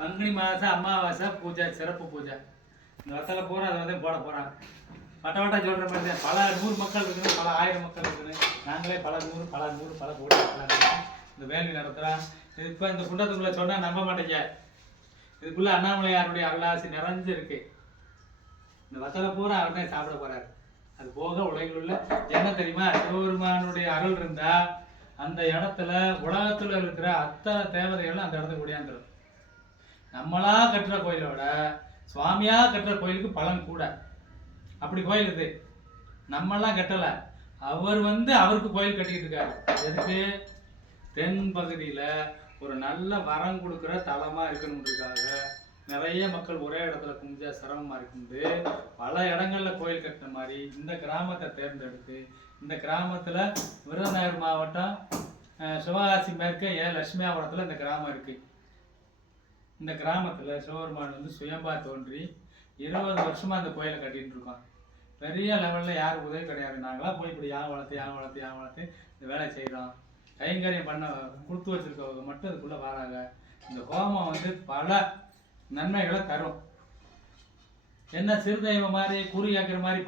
பங்குனி மாதம் அமாவாசை பூஜை, சிறப்பு பூஜை. இந்த வத்தலை பூரா அதை வந்து போட போகிறாங்க. வட்ட சொல்கிற மாதிரி தான் பல 100 மக்கள் இருக்குன்னு, பல 1000 மக்கள் இருக்குன்னு, நாங்களே பல 100 பல கோடி இந்த வேள்வி நடத்துகிறோம். இது இப்போ இந்த குண்டத்துக்குள்ளே சொன்னால் நம்ப மாட்டேங்க. இதுக்குள்ளே அண்ணாமலையாருடைய அருளாசி நிறைஞ்சு இருக்கு. இந்த வத்தலை பூரா அவர் தான் சாப்பிட போகிறாரு. அது போக உலகில் உள்ள என்ன தெரியுமா, சிவபெருமானுடைய அருள் இருந்தால் அந்த இடத்துல உலகத்தில் இருக்கிற அத்தனை தேவதைகளும் அந்த இடத்துக்கு ஓடியாந்துடும். நம்மளா கட்டுற கோயிலோட சுவாமியா கட்டுற கோயிலுக்கு பலன் கூட. அப்படி கோயில் இது. நம்மெல்லாம் கட்டலை. அவர் வந்து அவருக்கு கோயில் கட்டிக்கிட்டு இருக்காரு. எதுக்கு? தென் பகுதியில் ஒரு நல்ல வரம் கொடுக்குற தலமாக இருக்கணுன்றதுக்காக நிறைய மக்கள் ஒரே இடத்துல கும்பிட்டா சிரமமாக இருக்குது. பல இடங்களில் கோயில் கட்டின மாதிரி இந்த கிராமத்தை தேர்ந்தெடுத்து இந்த கிராமத்தில் விருதுநகர் மாவட்டம் சிவகாசி மேற்க லட்சுமியாபுரத்தில் இந்த கிராமம் இருக்குது. இந்த கிராமத்தில் சிவபெருமான் வந்து சுயம்பா தோன்றி 20 வருஷமாக அந்த கோயிலை கட்டிகிட்டு இருக்கோம். பெரிய லெவலில் யாரும் உதவி கிடையாது. நாங்களாம் போய் இப்படி யாகம் வளர்த்து இந்த வேலை செய்கிறோம். கைங்கரியம் பண்ண கொடுத்து வச்சுருக்கவங்க மட்டும் அதுக்குள்ளே வராங்க. இந்த ஹோமம் வந்து பல நன்மைகளை தரும். என்ன சிறு தெய்வம் மாதிரி குறி ஆக்கிற மாதிரி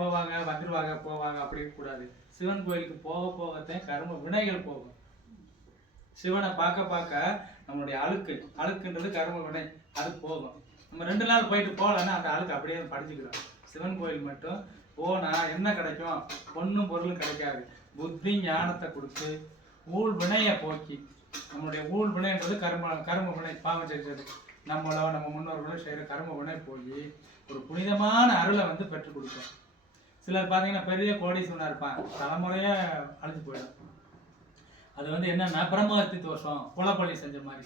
வந்துடுவாங்க போவாங்க அப்படி இருக்கக்கூடாது. சிவன் கோயிலுக்கு போகத்தான் கர்ம வினைகள் போகும். சிவனை பார்க்க நம்மளுடைய அழுக்குன்றது கர்ம வினை, அது போகும். நம்ம 2 நாள் போயிட்டு போகலன்னா அந்த அழுக்கு அப்படியே படிச்சுக்கிறோம். சிவன் கோயில் மட்டும் போனால் என்ன கிடைக்கும்? பொண்ணும் பொருளும் கிடைக்காது. புத்தி ஞானத்தை கொடுத்து ஊழ் வினையை போக்கி, நம்மளுடைய ஊழ் வினைன்றது கர்ம வினை, பாவம் செய்கிறது. நம்ம முன்னோர்களும் செய்கிற கர்ம வினை போய் ஒரு புனிதமான அருளை வந்து பெற்றுக் கொடுக்கும். சிலர் பார்த்தீங்கன்னா பெரிய கோடீஸ்வரனாக இருப்பான், தலைமுறையாக அழிஞ்சு போயிடும். அது வந்து என்னன்னா பிரம்மஹத்தி தோஷம், குலப்பள்ளி செஞ்ச மாதிரி.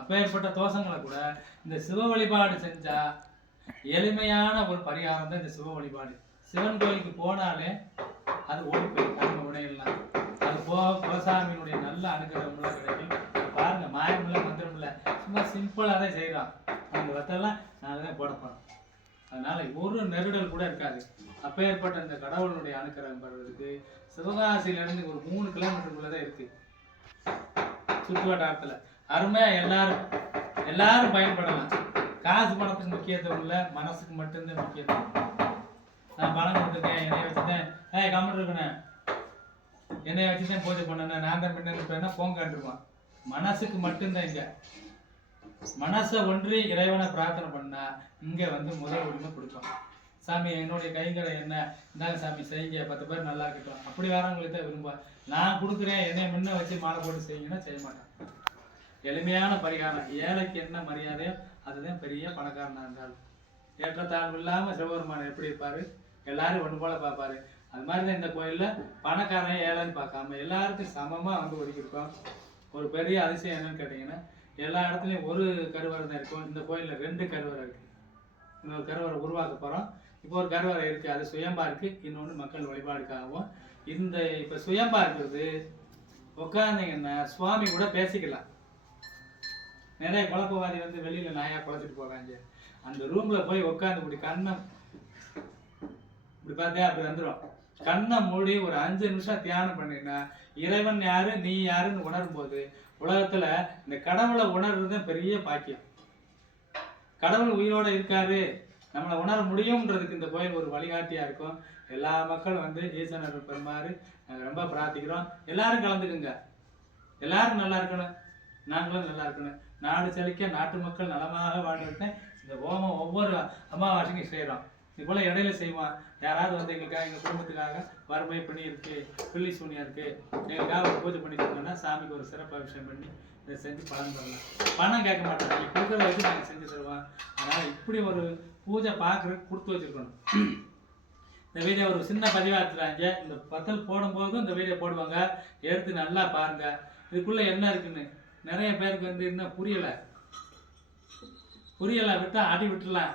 அப்பேற்பட்ட தோஷங்களை கூட இந்த சிவ வழிபாடு செஞ்சா எளிமையான ஒரு பரிகாரம் தான் இந்த சிவ வழிபாடு. சிவன் கோயிலுக்கு போனாலே அது ஓடி போய் கர்ம வினைகள்லாம். அது போக குலசாமியினுடைய நல்ல அனுகிரகம்லாம் கிடைக்கும். பாருங்க, மாயம் இல்லை, மந்திரம் இல்லை, சும்மா சிம்பிளாக தான் செய்யலாம். அந்த வத்தெல்லாம் நாங்கள் தான் போட போகிறோம். அதனால ஒரு நெருடல் கூட இருக்காது. அப்பேற்பட்ட இந்த கடவுளுடைய அனுகிரகம் பெறுவதற்கு சிவகாசியிலேருந்து ஒரு 3 கிலோமீட்டருக்குள்ளே தான் இருக்குது சுற்று வட்டாரத்தில். அருமையாக எல்லாரும் பயன்படலாம். காசு பணத்துக்கு முக்கியத்துவம் இல்லை, மனசுக்கு மட்டும்தான் முக்கியத்துவம். நான் பணம் கொடுத்துருக்கேன், என்னைய வச்சுட்டேன், கம்மிட்டு இருக்கேன், என்னைய வச்சுட்டேன் பூஜை பண்ணேன், நான் தான் பின்னா போங்கான்ருப்பான். மனசுக்கு மட்டும்தான். இங்கே மனசை ஒன்றி இறைவனை பிரார்த்தனை பண்ணா இங்கே வந்து முதல் உரிமை கொடுப்போம். சாமி என்னுடைய கைங்களை என்ன இந்தாங்க சாமி செய்யுங்க, 10 பேர் நல்லா இருக்கட்டும், அப்படி வரவங்களுக்கு தான் விரும்புவேன். நான் கொடுக்குறேன், என்னை முன்ன வச்சு மாலை போட்டு செய்யுங்கன்னா செய்ய மாட்டேன். எளிமையான பரிகாரம். ஏழைக்கு என்ன மரியாதையோ அதுதான் பெரிய பணக்காரனாக இருந்தாலும். ஏற்றத்தாழ்வு இல்லாமல் சிவபெருமான் எப்படி இருப்பார், எல்லாரும் ஒன்று போல பார்ப்பாரு. அது மாதிரி தான் இந்த கோயிலில் பணக்காரன் ஏழைன்னு பார்க்காம எல்லாருக்கும் சமமாக வந்து ஒதுக்கியிருக்கோம். ஒரு பெரிய அதிசயம் என்னன்னு கேட்டிங்கன்னா, எல்லா இடத்துலையும் ஒரு கருவறை தான் இருக்கும். இந்த கோயிலில் 2 கருவறை இருக்குது. இன்னொரு கருவறை உருவாக்க போகிறோம். இப்போ ஒரு கருவறை இருக்குது, அது சுயம்பா இருக்குது. இன்னொன்று மக்கள் வழிபாடுக்காகவும். இந்த இப்போ சுயம்பா இருக்கிறது உட்காந்திங்கன்னா சுவாமி கூட பேசிக்கலாம். நிறைய குழப்பவாதி வந்து வெளியில் நாயாக குழச்சிட்டு போகிறாங்க. அந்த ரூமில் போய் உட்காந்து இப்படி கண்ணை இப்படி பார்த்தே அப்படி வந்துடும். கண்ணை மூடி ஒரு 5 நிமிஷம் தியானம் பண்ணினா இறைவன் யாரு நீ யாருன்னு உணரும் போது உலகத்துல இந்த கடவுளை உணர்றது பெரிய பாக்கியம். கடவுள் உயிரோட இருக்காரு, நம்மளை உணர முடியும்ன்றதுக்கு இந்த கோயில் ஒரு வழிகாட்டியா இருக்கும். எல்லா மக்களும் வந்து ஈசனர் பெருமாறு நாங்கள் ரொம்ப பிரார்த்திக்கிறோம். எல்லாரும் கலந்துக்குங்க. எல்லாரும் நல்லா இருக்கணும், நாங்களும் நல்லா இருக்கணும். நாடு செழிக்க, நாட்டு மக்கள் நலமாக வாழ்ந்துட்டேன். இந்த ஹோமம் ஒவ்வொரு அமாவாசைக்கும் செய்கிறோம். இது போல் இடையில செய்வோம். யாராவது வந்து எங்களுக்காக, எங்கள் குடும்பத்துக்காக வறுமை பண்ணி இருக்குது, பிள்ளி சூனியா இருக்குது, எங்களுக்காக ஒரு பூஜை பண்ணி கொடுத்தோம்னா சாமிக்கு ஒரு சிறப்பு அபிஷேகம் பண்ணி இதை செஞ்சு பலன் தரலாம். பணம் கேட்க மாட்டோம், நீங்கள் கொடுக்குறத வச்சு நாங்கள் செஞ்சு தருவோம். அதனால் இப்படி ஒரு பூஜை பார்க்குறதுக்கு கொடுத்து வச்சுருக்கணும். இந்த வீடியோ ஒரு சின்ன பதிவாக எடுத்துறாங்க. இந்த பத்தல் போடும்போதும் இந்த வீடியோ போடுவாங்க, எடுத்து நல்லா பாருங்கள். இதுக்குள்ளே என்ன இருக்குன்னு நிறைய பேருக்கு வந்து இன்னும் புரியலை விட்டால் அடி விட்டுலாம்.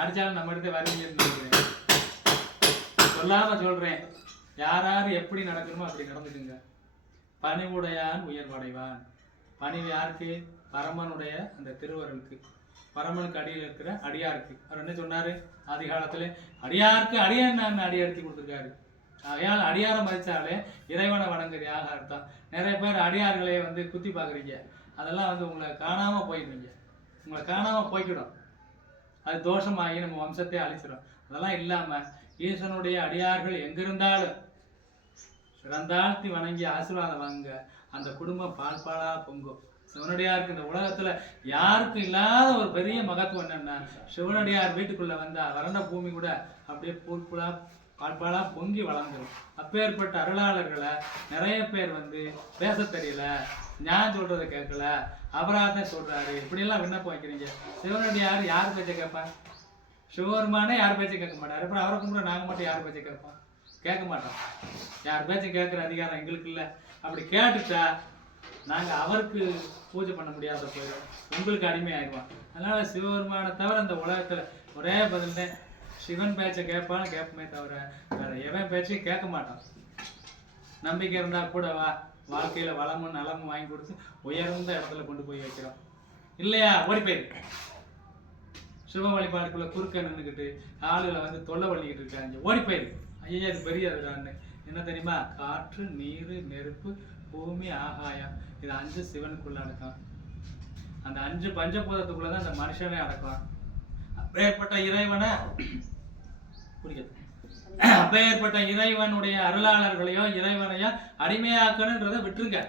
அடித்தாலும் நம்ம எடுத்து வரீங்க சொல்லாமல் சொல்கிறேன். யார் எப்படி நடக்கணுமோ அப்படி நடந்துக்குங்க. பணிவுடையான் உயர்வடைவான். பணிவு யாருக்கு? பரமனுடைய அந்த திருவருளுக்கு, பரமனுக்கு அடியில் இருக்கிற அடியாருக்கு. அவர் என்ன சொன்னார் ஆதி காலத்தில்? அடியாருக்கு அடியான் நான் அடி எடுத்து கொடுத்துருக்காரு. அதையால் அடியாரை மதித்தாலே இறைவனை வணங்குறியாக அர்த்தம். நிறைய பேர் அடியார்களே வந்து குத்தி பார்க்குறீங்க, அதெல்லாம் வந்து உங்களை காணாமல் போயிடுவீங்க. உங்களை காணாமல் போய்க்கிடும். அது தோஷமாகி நம்ம வம்சத்தை அழிச்சிடும். அதெல்லாம் இல்லாமல் ஈசனுடைய அடியார்கள் எங்கிருந்தாலும் சிறந்தாழ்த்தி வணங்கி ஆசீர்வாதம் வாங்க, அந்த குடும்பம் பால் பாலா பொங்கும். சிவனடியாருக்கு இந்த உலகத்துல யாருக்கும் இல்லாத ஒரு பெரிய மகத்துவம் என்னன்னா, சிவனடியார் வீட்டுக்குள்ள வந்தா வறண்ட பூமி கூட அப்படியே பூல்புலா பால்பாலா பொங்கி வளர்ந்துடும். அப்பேற்பட்ட அருளாளர்களை நிறைய பேர் வந்து பேச தெரியல, நான் சொல்றதை கேட்கல, அபராதம் சொல்றாரு, இப்படியெல்லாம் விண்ணப்பம் வைக்கிறீங்க. சிவனடியார் யார் பேச்சை கேட்பான்? சிவபெருமானே யார் பேச்சை கேட்க மாட்டார். அப்புறம் அவரை கும்பிட நாங்கள் மட்டும் யார் பேச்சை கேட்போம்? கேட்க மாட்டோம். யார் பேச்சை கேட்குற அதிகாரம் எங்களுக்கு இல்லை. அப்படி கேட்டுட்டா நாங்கள் அவருக்கு பூஜை பண்ண முடியாத போயிடும், உங்களுக்கு அடிமை ஆயிடுவோம். அதனால சிவபெருமானை தவிர இந்த உலகத்தில் ஒரே பதில்னே சிவன் பேச்சை கேட்பான்னு கேட்போமே தவிர வேற எவன் பேச்சையும் கேட்க மாட்டான். நம்பிக்கை இருந்தால் கூட வா, வாழ்க்கையில் வளமும் நலமும் வாங்கி கொடுத்து உயர்ந்த இடத்துல கொண்டு போய் வைக்கிறோம். இல்லையா ஓடி போயிரு. சிவ வழிபாடுக்குள்ள குறுக்க நின்றுக்கிட்டு ஆளுகளை வந்து தொல்லை பண்ணிக்கிட்டு இருக்காங்க. ஓடி போயிரு. ஐயா இது பெரிய அதுடான்னு என்ன தெரியுமா? காற்று, நீர், நெருப்பு, பூமி, ஆகாயம், இது 5 சிவனுக்குள்ள அடக்கம். அந்த 5 பஞ்சபூதத்துக்குள்ளதான் அந்த மனுஷனே அடக்கம். அப்பேற்பட்ட இறைவனை புரியுது. அப்பேற்பட்ட இறைவனுடைய அருளாளர்களையோ இறைவனையோ அடிமையாக்கணுன்றதை விட்டுருங்க.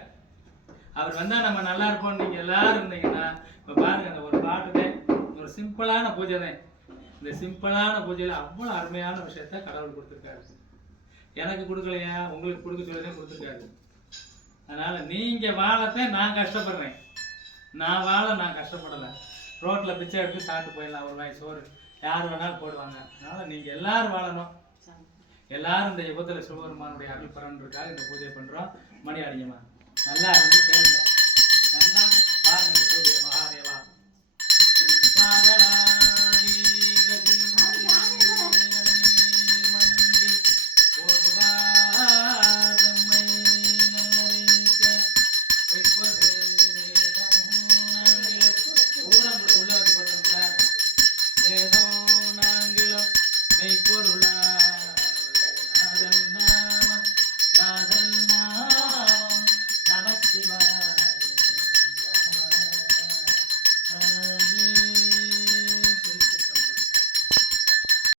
அவர் வந்தா நம்ம நல்லா இருப்போம். நீங்க எல்லாரும் இருந்தீங்கன்னா இப்ப பாருங்க, அந்த ஒரு பாட்டுதே ஒரு சிம்பிளான பூஜை தான். இந்த சிம்பிளான பூஜையில அவ்வளவு அருமையான விஷயத்த கடவுள் கொடுத்துருக்காரு. எனக்கு கொடுக்கலையா, உங்களுக்கு கொடுக்க சொல்லி கொடுத்துருக்காரு. அதனால நீங்க வாழத்தான் நான் கஷ்டப்படுறேன். நான் கஷ்டப்படலை. ரோட்ல பிச்சை எடுத்து சாப்பிட்டு போயிடலாம், ஒரு வாய் சோறு யார் வேணாலும் போடுவாங்க. அதனால நீங்க எல்லாரும் வாழணும். எல்லாரும் இந்த யுகத்துல சிவபெருமானுடைய அருள் பரவன்றதுக்காக இந்த பூஜை பண்றோம். மணி அடிங்கம்மா நல்லா இருந்து கேளுங்க.